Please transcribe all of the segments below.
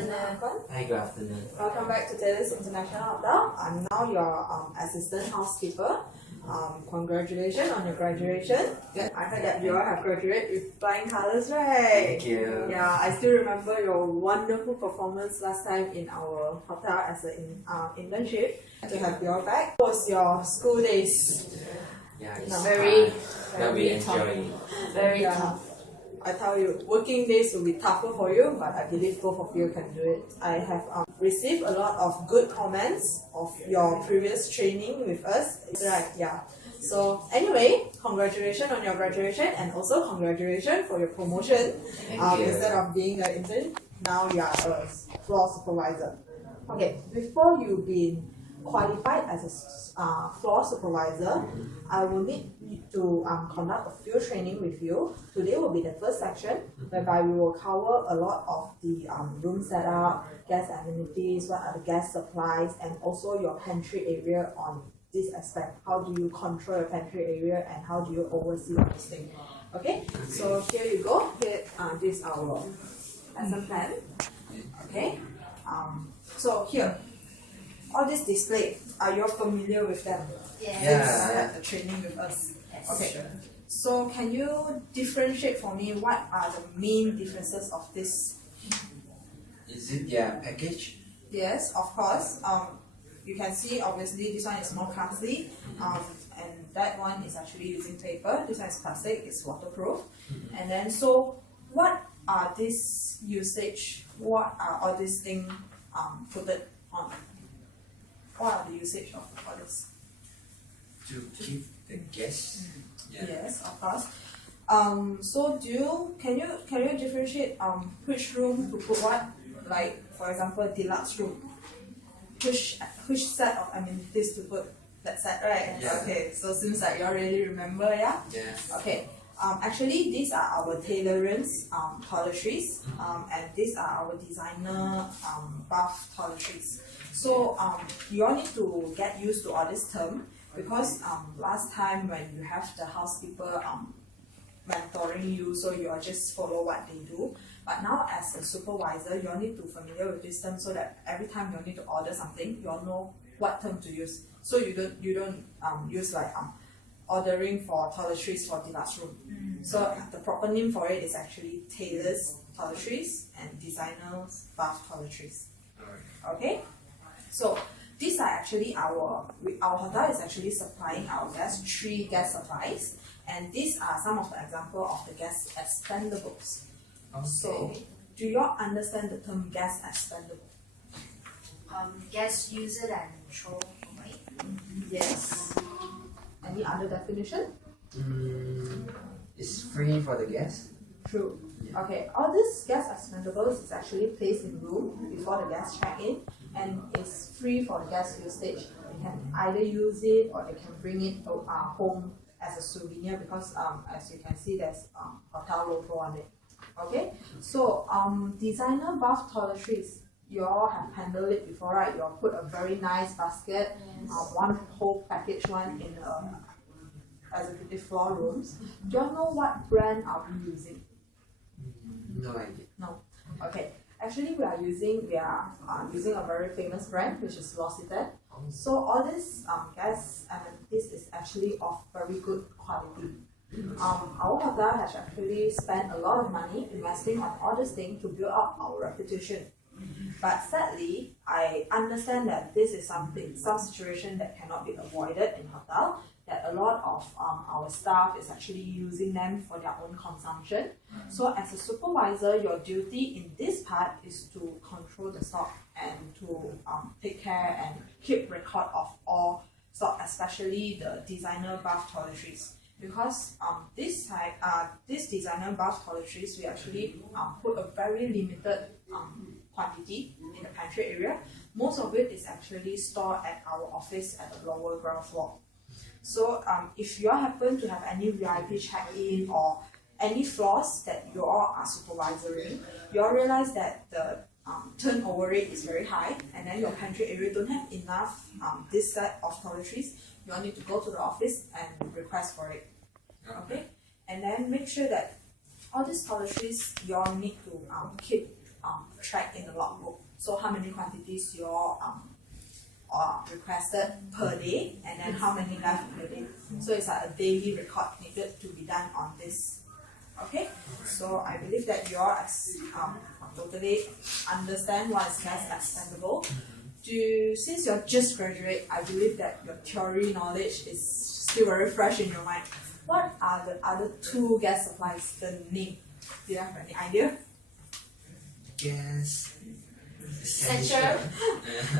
afternoon. Hi, good afternoon. Welcome back to Taylor's International Hotel. I'm now your assistant housekeeper. Congratulations on your graduation. I heard that you all have graduated with flying colours, right? Thank you. Yeah, I still remember your wonderful performance last time in our hotel as an internship. To have you all back. How was your school days? Yeah, it's Very, that we very tough. enjoy. Very Yeah. tough. I tell you, working days will be tougher for you, but I believe both of you can do it. I have received a lot of good comments of your previous training with us. Right, yeah. So anyway, congratulations on your graduation and also congratulations for your promotion. Thank you. Instead of being an intern, now you are a floor supervisor. Okay, before you've been qualified as a floor supervisor, I will need you to conduct a few training with you. Today will be the first section whereby we will cover a lot of the room setup, guest amenities, what are the guest supplies, and also your pantry area on this aspect. How do you control your pantry area and how do you oversee all this thing? Okay, so here you go. Here, this is our lesson plan. Okay, so here. All this display, are you familiar with them? Yes. Yeah. You had the training with us. Yes. Okay. Sure. So can you differentiate for me what are the main differences of this? Is it their package? Yes, of course. You can see obviously this one is more classy, and that one is actually using paper. This one is plastic. It's waterproof. And then so what are this usage? What are all these things put it on? What are the usage of all this? To keep the guests. Yeah. Yes, of course. So can you differentiate which room to put what? Like for example, deluxe room. Which set of amenities to put that set, right? Yeah. Okay. So seems like you already remember, yeah. Yeah. Okay. Actually, these are our tailorants toiletries, and these are our designer bath toiletries. So you all need to get used to all this term because last time when you have the housekeeper mentoring you, so you all just follow what they do. But now as a supervisor, you all need to familiar with this term so that every time you all need to order something, you all know what term to use. So you don't use like ordering for toiletries for deluxe room. So the proper name for it is actually tailor's toiletries and designer's bath toiletries. Alright. Okay, so these are actually our hotel is actually supplying our guests 3 guest supplies, and these are some of the example of the guest expendables. So do you all understand the term guest expendable? Guest use it and throw away. Yes. Any other definition? It's free for the guests. True. Yeah. Okay, all these guest expendables is actually placed in room before the guests check in, and it's free for the guest usage. They can either use it or they can bring it to home as a souvenir because as you can see there's hotel logo on it. Okay, so designer bath toiletries, you all have handled it before, right? You all put a very nice basket, one whole package one in executive floor rooms. Do you all know what brand are we using? No idea. No. Okay. Actually, we are using a very famous brand which is L'Occitane. So all this gas amenities is actually of very good quality. Our hotel has actually spent a lot of money investing on all this thing to build up our reputation. But sadly, I understand that this is some situation that cannot be avoided in hotel. That a lot of our staff is actually using them for their own consumption. So as a supervisor, your duty in this part is to control the stock and to take care and keep record of all stock, especially the designer bath toiletries. Because this designer bath toiletries, we actually put a very limited quantity in the pantry area. Most of it is actually stored at our office at the lower ground floor. So if you all happen to have any VIP check-in or any floors that you all are supervising, you all realize that the turnover rate is very high and then your pantry area don't have enough this set of toiletries, you all need to go to the office and request for it. Okay? And then make sure that all these toiletries you all need to keep track in the logbook. So how many quantities you all requested per day, and then how many left per day. So it's like a daily record needed to be done on this. Okay, so I believe that you all totally understand what is gas expendable. Since you're just graduate, I believe that your theory knowledge is still very fresh in your mind. What are the other two gas supplies? The name? Do you have any idea? Gas. Essential.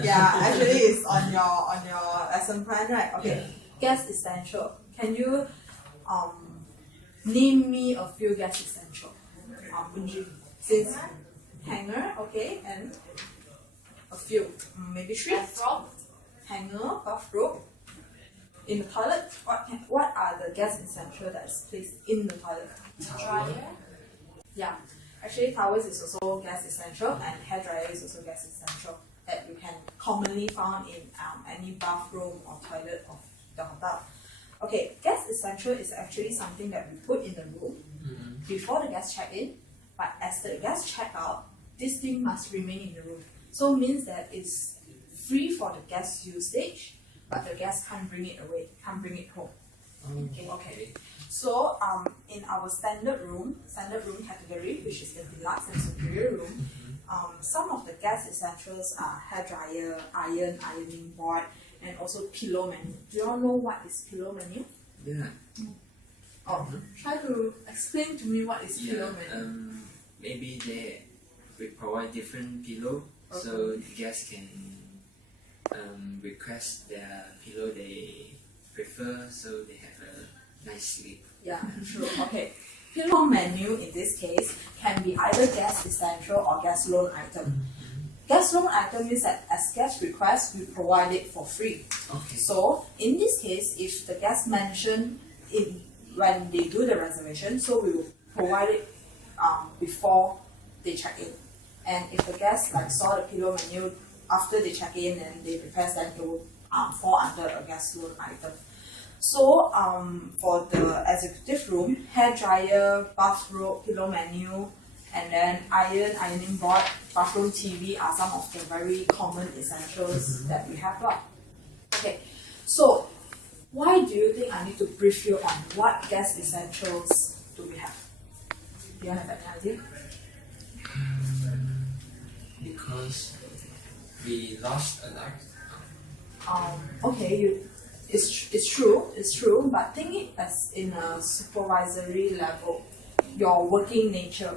Yeah, actually it's on your lesson plan, right? Okay. Gas essential. Can you name me a few gas essential? Since hanger, okay, and a few, maybe three. Hanger, bathrobe. In the toilet, what are the gas essential that is placed in the toilet? Dryer. Yeah, actually towels is also gas essential, and hair dryer is also gas essential that you can commonly found in any bathroom or toilet of the hotel. Okay, gas essential is actually something that we put in the room before the guests check in, but as the guests check out, this thing must remain in the room. So means that it's free for the guest usage, but the guests can't bring it away, can't bring it home. Okay. So in our standard room category, which is the deluxe and superior room, some of the gas essentials are hair dryer, ironing board, and also pillow menu. Do you all know what is pillow menu? Yeah. Oh, try to explain to me what is pillow menu. Maybe we provide different pillow, so the guests can request their pillow they prefer, so they have a nice sleep. Yeah, true. Okay. Pillow menu in this case can be either guest essential or guest loan item. Guest loan item means that as guest request, we provide it for free. Okay. So in this case, if the guest mention when they do the reservation, so we will provide it before they check in. And if the guest saw the pillow menu after they check in and they request, then it will fall under a guest loan item. So for the executive room, hair dryer, bathrobe, pillow menu, and then ironing board, bathroom TV are some of the very common essentials that we have. Okay, so why do you think I need to brief you on what guest essentials do we have? Do you have any idea? Because we lost a lot. Okay, it's true, but think it as in a supervisory level, your working nature.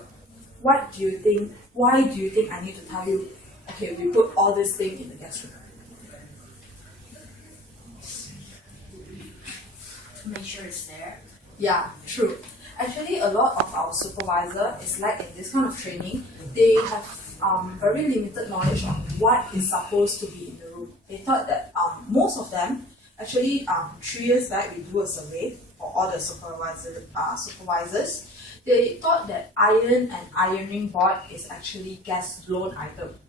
Why do you think I need to tell you, okay, we put all this thing in the guest room? To make sure it's there. Yeah, true. Actually, a lot of our supervisor is like in this kind of training, they have very limited knowledge on what is supposed to be in the room. They thought that most of them, actually 3 years back we do a survey for all the supervisors. They thought that iron and ironing board is actually guest loan item.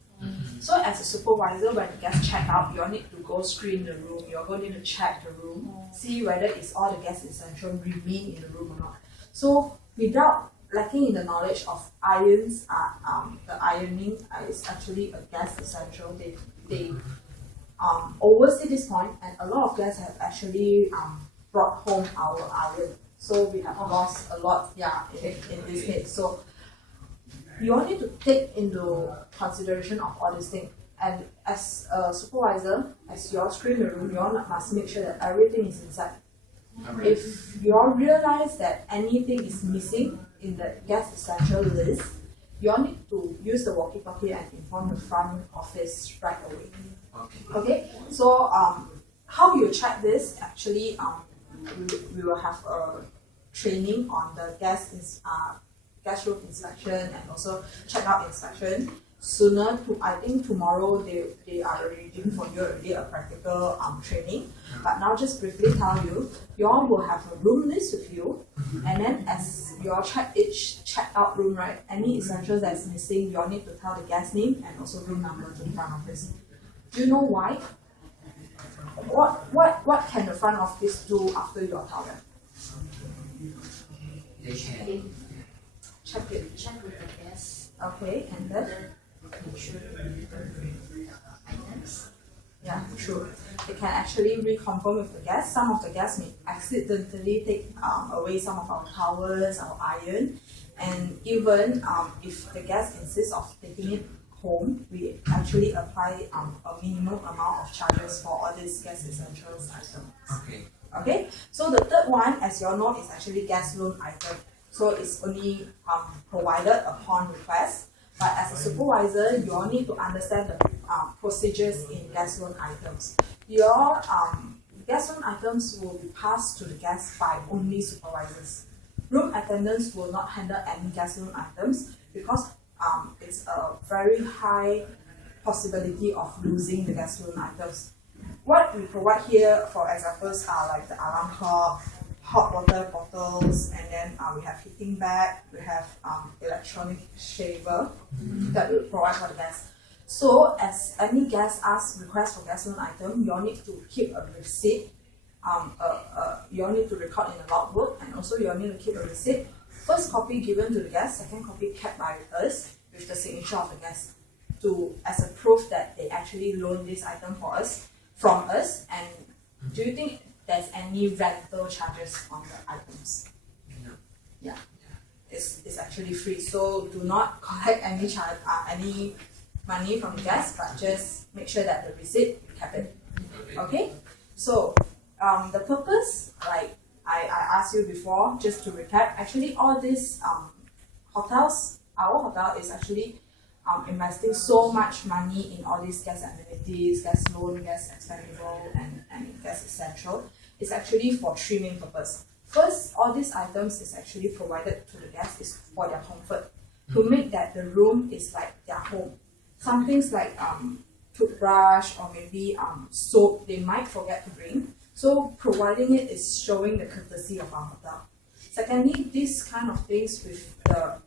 So as a supervisor, when the guests check out, you need to go screen the room, you're going to check the room, see whether it's all the guest essential remain in the room or not. So without lacking in the knowledge of irons, the ironing is actually a guest essential. They oversee this point, and a lot of guests have actually brought home our iron. So we have lost a lot, in this case. So you all need to take into consideration of all these things. And as a supervisor, as you all screen the room, you all must make sure that everything is inside. Alright. If you all realize that anything is missing in the guest essential list, you all need to use the walkie-talkie and inform the front office right away. Okay, so how you check this? Actually, we will have a training on the guest room inspection and also checkout inspection. Sooner, I think tomorrow they are arranging for you already a practical training. But now just briefly tell you, you all will have a room list with you, and then as you all check each checkout room, right, any essentials that is missing, you all need to tell the guest name and also room number to the front office. Do you know why? What can the front office do after you all tell them? They can Check it. Check with the guests. Okay, and then Make sure items. yeah, true. They can actually reconfirm with the guest. Some of the guests may accidentally take away some of our towels, our iron, and even if the guest insists of taking it home, we actually apply a minimum amount of charges for all these guest essentials items. Okay. Okay, so the third one, as you all know, is actually guest loan item. So it's only provided upon request. But as a supervisor, you all need to understand the procedures in guest loan items. Your guest loan items will be passed to the guests by only supervisors. Room attendants will not handle any guest loan items because it's a very high possibility of losing the guest loan items. What we provide here, for examples, are like the alarm clock, hot water bottles, and then we have heating bag, we have electronic shaver that we provide for the guests. So as any guest request for guest loan item, you all need to keep a receipt. You all need to record in a logbook, and also you all need to keep a receipt. First copy given to the guest, second copy kept by us with the signature of the guest as a proof that they actually loaned this item from us. And do you think there's any rental charges on the items? No. Yeah, it's actually free. So do not collect any money from the guests, but just make sure that the receipt you kept it. Okay. So the purpose, like I asked you before, just to recap, actually all these hotels, our hotel is actually investing so much money in all these guest amenities, guest loan, guest expendable, and guest essential. It's actually for three main purposes. First, all these items is actually provided to the guests is for their comfort, to make that the room is like their home. Some things like toothbrush or maybe soap they might forget to bring. So providing it is showing the courtesy of our hotel. Secondly, these kind of things with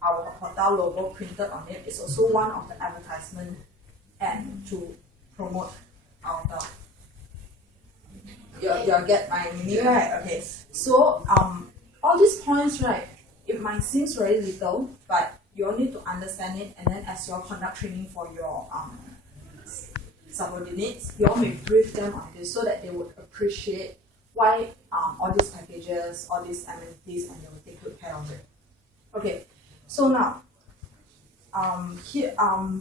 our hotel logo printed on it is also one of the advertisement and to promote our hotel. You get my meaning, right? Okay. So all these points, right, it might seem very little, but you all need to understand it, and then as you all conduct training for your subordinates, you all may brief them on this so that they would appreciate why all these packages, all these amenities, and they will take good care of it. Okay, so now here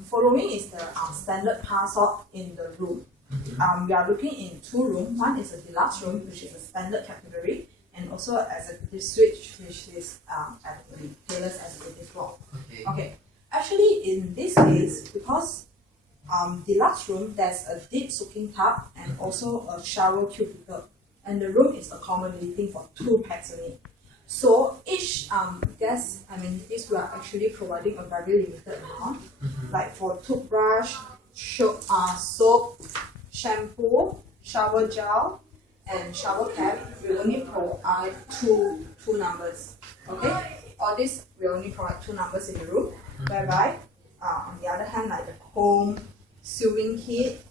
following is the standard password in the room. We are looking in two rooms. One is a deluxe room, which is a standard category, and also an executive suite, which is at the tailor's executive floor. Okay, actually in this case, because deluxe room, there's a deep soaking tub and also a shower cubicle, and the room is accommodating for 2 packs only. So each guest amenities, we are actually providing a very limited amount. Like for toothbrush, soap, shampoo, shower gel, and shower cap, we only provide two numbers. Okay, all this we only provide 2 numbers in the room. Whereby, on the other hand, like the comb, sewing kit,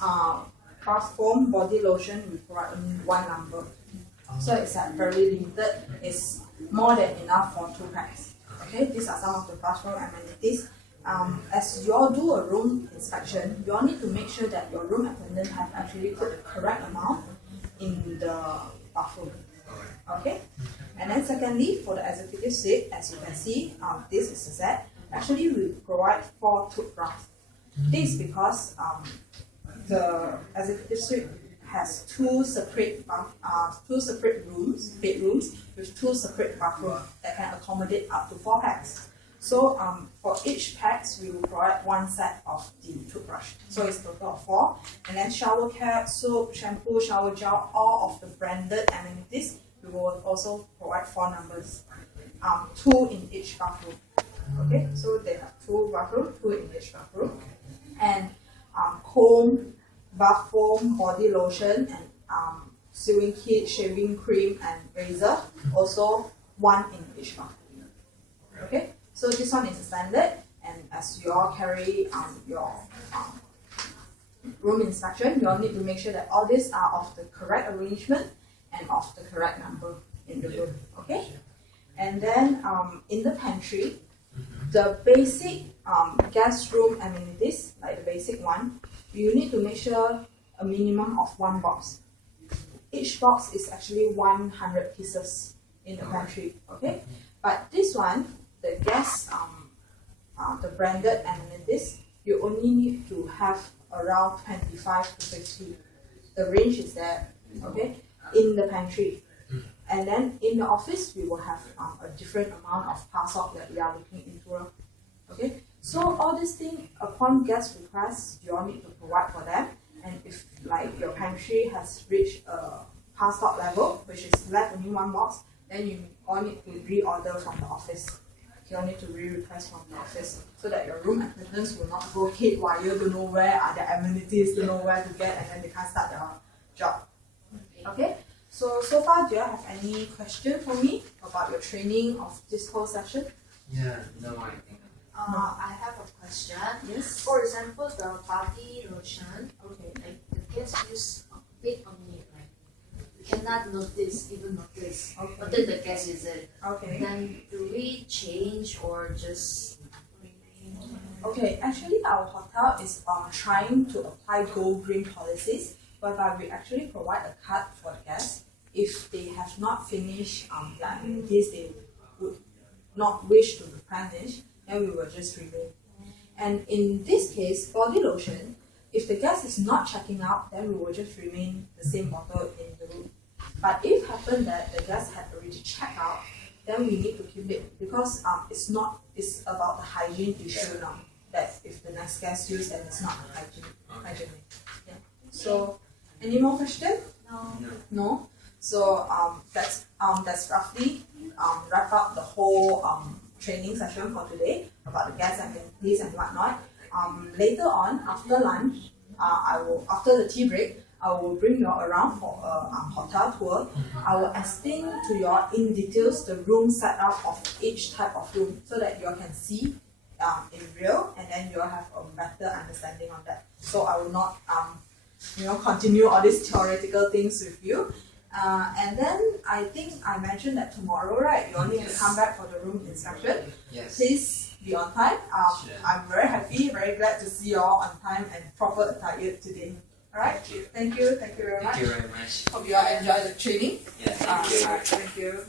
bath foam, body lotion, we provide only 1 number. So it's very limited. It's more than enough for 2 packs. Okay, these are some of the bathroom amenities. As you all do a room inspection, you all need to make sure that your room attendant have actually put the correct amount in the bathroom. Okay, and then secondly, for the executive suite, as you can see, this is a set. Actually, we provide 4 toothbrushes. This is because the executive suite has 2 separate bedrooms with 2 separate bathrooms that can accommodate up to 4 packs. So for each packs, we will provide 1 set of the toothbrush. So it's a total of 4. And then shower cap, soap, shampoo, shower gel, all of the branded amenities, we will also provide 4 numbers, 2 in each bathroom. Okay, so they have 2 bathrooms, 2 in each bathroom. And comb, bath foam, body lotion, and sewing kit, shaving cream, and razor, also 1 in each bathroom. Okay, so this one is a standard, and as you all carry your room inspection, you all need to make sure that all these are of the correct arrangement and of the correct number in the room. Okay, and then in the pantry, the basic guest room amenities, like the basic one, you need to make sure a minimum of 1 box. Each box is actually 100 pieces in the pantry, okay? But this one, the guest, the branded amenities, you only need to have around 25 to 50. The range is there, okay, in the pantry. And then in the office, we will have a different amount of parcel that we are looking into. Okay, so all these things, upon guest request, you all need to provide for them. And if like your pantry has reached a parcel level, which is left only 1 box, then you all need to reorder from the office. You all need to re-request from the office so that your room attendants will not go haywire, don't know where are the amenities, don't know where to get, and then they can't start their job. Okay, so far, do you have any question for me about your training of this whole session? Yeah, no, I think. I have a question. Yes. For example, the body lotion, Okay. like the guest use a bit on it, like you cannot even notice. Okay. But then the guest use it. Okay. Then do we change or just remain? Okay, actually our hotel is trying to apply go-green policies, whereby we actually provide a card for the guests. If they have not finished, like in case they would not wish to replenish, then we will just remain. And in this case, body lotion, if the guest is not checking out, then we will just remain the same bottle in the room. But if happen that the guest had already checked out, then we need to keep it because it's about the hygiene issue now. That if the next guest use, then it's not hygienic. Yeah. So, any more questions? No. So that's roughly wrap up the whole training session for today about the guest amenities and whatnot. Later on, after lunch, after the tea break, I will bring you all around for a hotel tour. I will explain to you all in details the room setup of each type of room so that you all can see in real, and then you all have a better understanding on that. So I will not continue all these theoretical things with you. And then I think I mentioned that tomorrow, right? You all need to come back for the room inspection. Yes. Please be on time. Sure. I'm very happy, very glad to see you all on time and proper attire today. Alright? Thank you very much. Thank you very much. Hope you all enjoy the training. Yeah, thank you. Thank you.